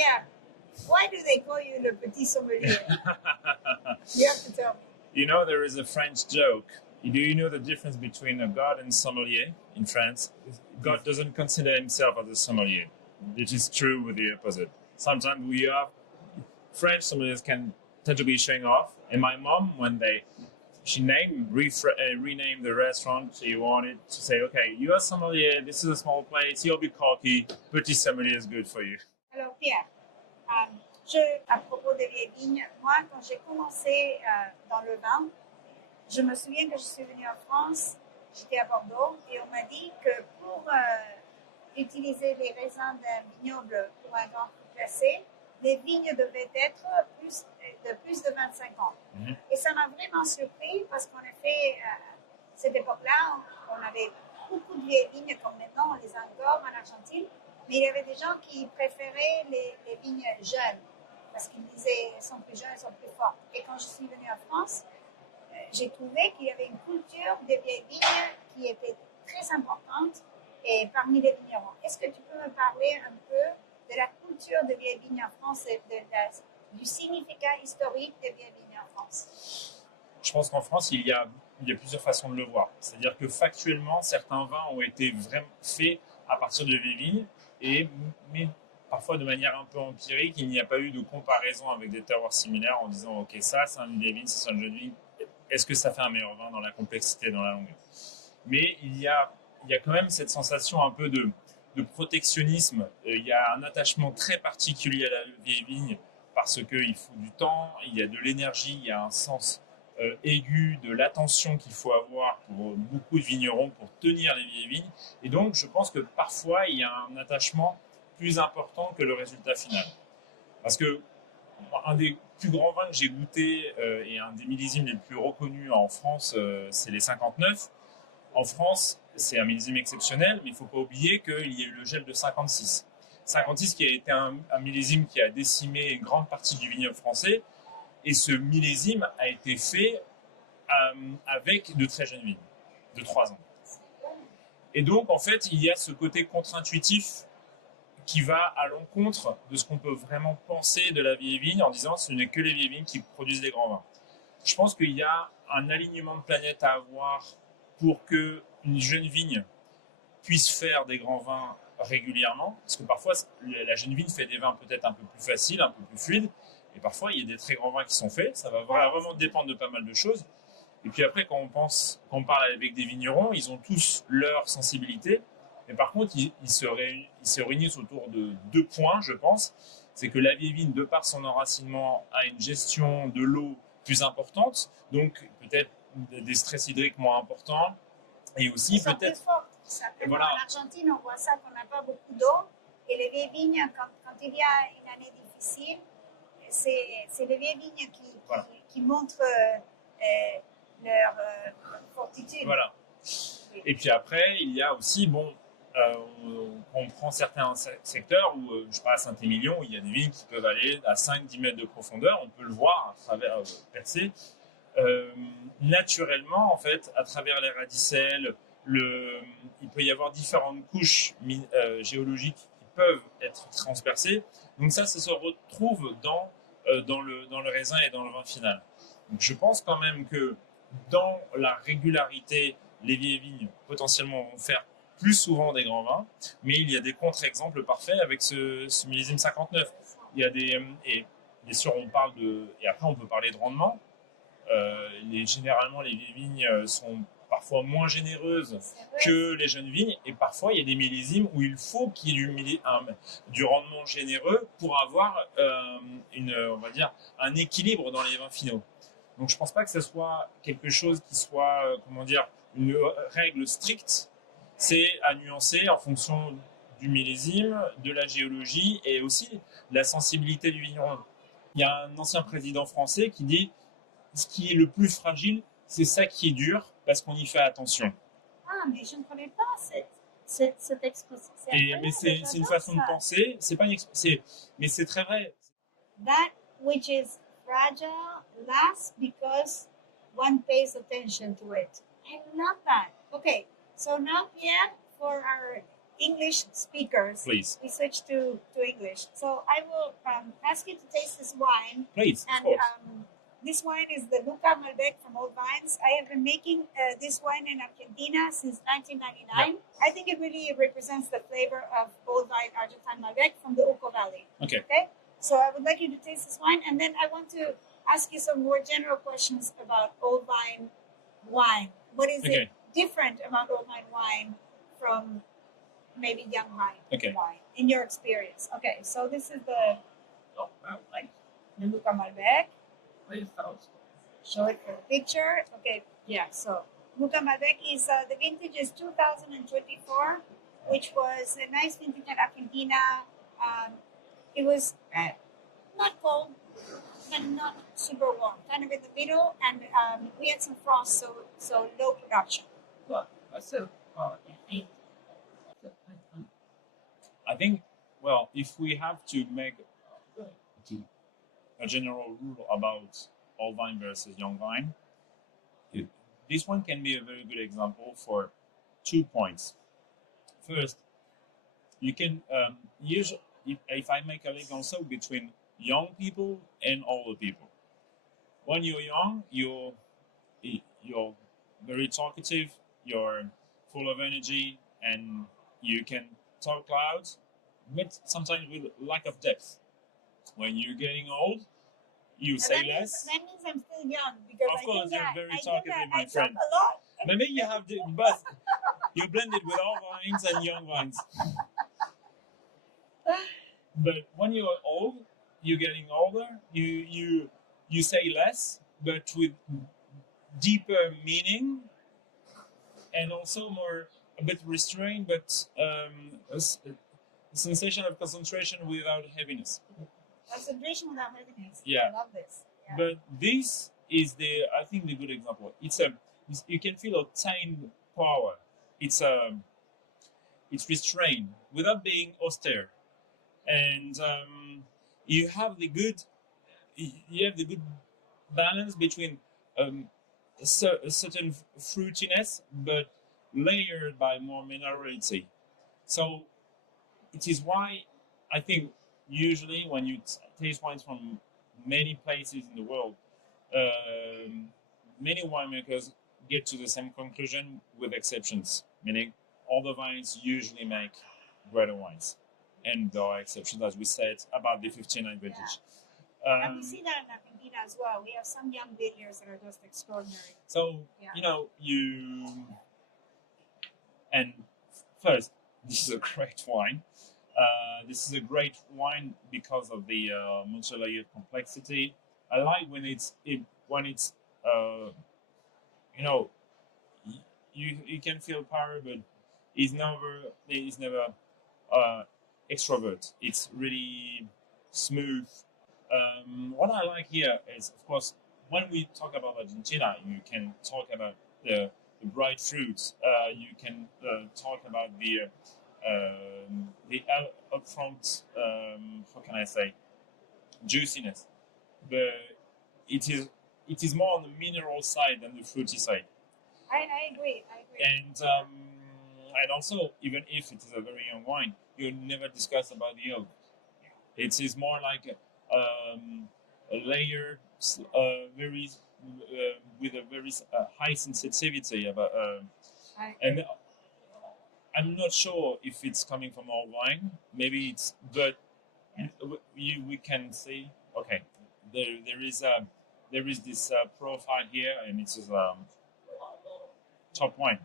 Pierre, why do they call you le petit sommelier? You have to tell me. You know, there is a French joke. Do you know the difference between a god and sommelier in France? God doesn't consider himself as a sommelier. It is true with the opposite. Sometimes French sommeliers can tend to be showing off. And my mom, when she renamed the restaurant, she wanted to say, okay, you are sommelier, this is a small place, you'll be cocky, petit sommelier is good for you. Alors Pierre, à propos des vieilles vignes, moi quand j'ai commencé dans le vin, je me souviens que je suis venue en France, j'étais à Bordeaux, et on m'a dit que pour utiliser les raisins d'un vignoble pour un grand cru classé, les vignes devaient être de plus de 25 ans. Mm-hmm. Et ça m'a vraiment surpris parce qu'en effet, à cette époque-là, on avait beaucoup de vieilles vignes comme maintenant, on les a encore en Argentine, mais il y avait des gens qui préféraient les vignes jeunes parce qu'ils disaient elles sont plus jeunes, elles sont plus fortes. Et quand je suis venue en France, j'ai trouvé qu'il y avait une culture des vieilles vignes qui était très importante et parmi les vignerons. Est-ce que tu peux me parler un peu de la culture des vieilles vignes en France et du significat historique des vieilles vignes en France? Je pense qu'en France, il y a plusieurs façons de le voir. C'est-à-dire que factuellement, certains vins ont été vraiment faits à partir de vieilles vignes, mais parfois de manière un peu empirique, il n'y a pas eu de comparaison avec des terroirs similaires en disant « Ok, ça, c'est un vieille vigne, ça, c'est un jeune vigne. Est-ce que ça fait un meilleur vin dans la complexité, dans la longueur ?» Mais il y a quand même cette sensation un peu de protectionnisme. Il y a un attachement très particulier à la vieille vigne parce qu'il faut du temps, il y a de l'énergie, il y a un sens aigu de l'attention qu'il faut avoir pour beaucoup de vignerons pour tenir les vieilles vignes. Et donc, je pense que parfois, il y a un attachement plus important que le résultat final. Parce que un des plus grands vins que j'ai goûté et un des millésimes les plus reconnus en France, c'est les 59. En France, c'est un millésime exceptionnel, mais il ne faut pas oublier qu'il y a eu le gel de 56. 56 qui a été un millésime qui a décimé une grande partie du vignoble français. Et ce millésime a été fait avec de très jeunes vignes, de 3 ans. Et donc, en fait, il y a ce côté contre-intuitif qui va à l'encontre de ce qu'on peut vraiment penser de la vieille vigne en disant que ce n'est que les vieilles vignes qui produisent des grands vins. Je pense qu'il y a un alignement de planètes à avoir pour qu'une jeune vigne puisse faire des grands vins régulièrement, parce que parfois la jeune vigne fait des vins peut-être un peu plus faciles, un peu plus fluides, et parfois il y a des très grands vins qui sont faits, ça va vraiment dépendre de pas mal de choses. Et puis après, quand on parle avec des vignerons, ils ont tous leur sensibilité, mais par contre ils se réunissent autour de 2 points, je pense. C'est que la vieille vigne, de par son enracinement, a une gestion de l'eau plus importante, donc peut-être des stress hydriques moins importants, et aussi ils sont peut-être... plus fortes. Voilà. En Argentine, on voit ça qu'on n'a pas beaucoup d'eau, et les vieilles vignes, quand il y a une année difficile, c'est les vieilles vignes qui montrent leur fortitude. Voilà. Oui. Et puis après, il y a aussi, on prend certains secteurs où, je sais pas, à Saint-Émilion, où il y a des vignes qui peuvent aller à 5-10 mètres de profondeur, on peut le voir à travers percées. Naturellement, en fait, à travers les radicelles, il peut y avoir différentes couches géologiques qui peuvent être transpercées. Donc ça se retrouve dans le raisin et dans le vin final. Donc je pense quand même que dans la régularité, les vieilles vignes potentiellement vont faire plus souvent des grands vins, mais il y a des contre-exemples parfaits avec ce millésime 59. Il y a et bien sûr on parle et après on peut parler de rendement. Généralement les vieilles vignes sont parfois moins généreuses que les jeunes vignes, et parfois il y a des millésimes où il faut qu'il y ait du rendement généreux pour avoir on va dire, un équilibre dans les vins finaux. Donc je ne pense pas que ce soit quelque chose qui soit, une règle stricte. C'est à nuancer en fonction du millésime, de la géologie et aussi de la sensibilité du vigneron. Il y a un ancien président français qui dit « ce qui est le plus fragile, c'est ça qui est dur parce qu'on y fait attention ». Ah, mais je ne connais pas cette expression. Mais c'est une façon de penser, mais c'est très vrai. That which is fragile lasts because one pays attention to it. I love that. Okay, so now Pierre, for our English speakers, Please. we switch to English. So I will ask you to taste this wine. Please, And of course. this wine is the Luca Malbec from Old Vines. I have been making this wine in Argentina since 1999. Yeah. I think it really represents the flavor of Old Vine Argentine Malbec from the Uco Valley. Okay. So I would like you to taste this wine, and then I want to ask you some more general questions about Old Vine wine. What is it different about Old Vine wine from maybe young vine wine in your experience? Okay, so this is the Luca Malbec. Show it for the picture. Okay, yeah, so Luca Malbec is, the vintage is 2024, which was a nice vintage in Argentina. It was not cold and not super warm, kind of in the middle, and we had some frost, so low production. I think, well, if we have to make a general rule about old vine versus young vine, this one can be a very good example for 2 points. First, you can use, if I make a link also between young people and older people. When you're young, you're very talkative, you're full of energy, and you can talk loud, but sometimes with lack of depth. When you're getting old, you say less. That means I'm still young, because Of course, you're very talkative, my I friend. talk a lot. Maybe you have both. You're blended with old vines and young vines. But when you're old, you're getting older. You say less, but with deeper meaning, and also more a bit restrained, but a sensation of concentration without heaviness. Concentration without heaviness. Yeah. I love this. Yeah. But this is I think the good example. You can feel a tamed power. It's restrained without being austere, and you have the good balance between a certain fruitiness, but layered by more minerality. So it is why I think usually when you taste wines from many places in the world, many winemakers get to the same conclusion with exceptions, meaning all the vines usually make greater wines. And there are exceptions, as we said, about the 59 vintage. And we see that in Argentina as well. We have some young vineyards that are just extraordinary. So, and first, this is a great wine. This is a great wine because of the multi-layered complexity. I like when it's you can feel power, but it's never extrovert. It's really smooth. What I like here is, of course, when we talk about Argentina, you can talk about the bright fruits. You can talk about the upfront, how can I say, juiciness. But it is more on the mineral side than the fruity side. I agree. And also, even if it is a very young wine, you never discuss about the oak. It is more like a layer, very with a very high sensitivity about. And I'm not sure if it's coming from old wine. Maybe it's, but we can see. Okay, there is this profile here, and it's top wine.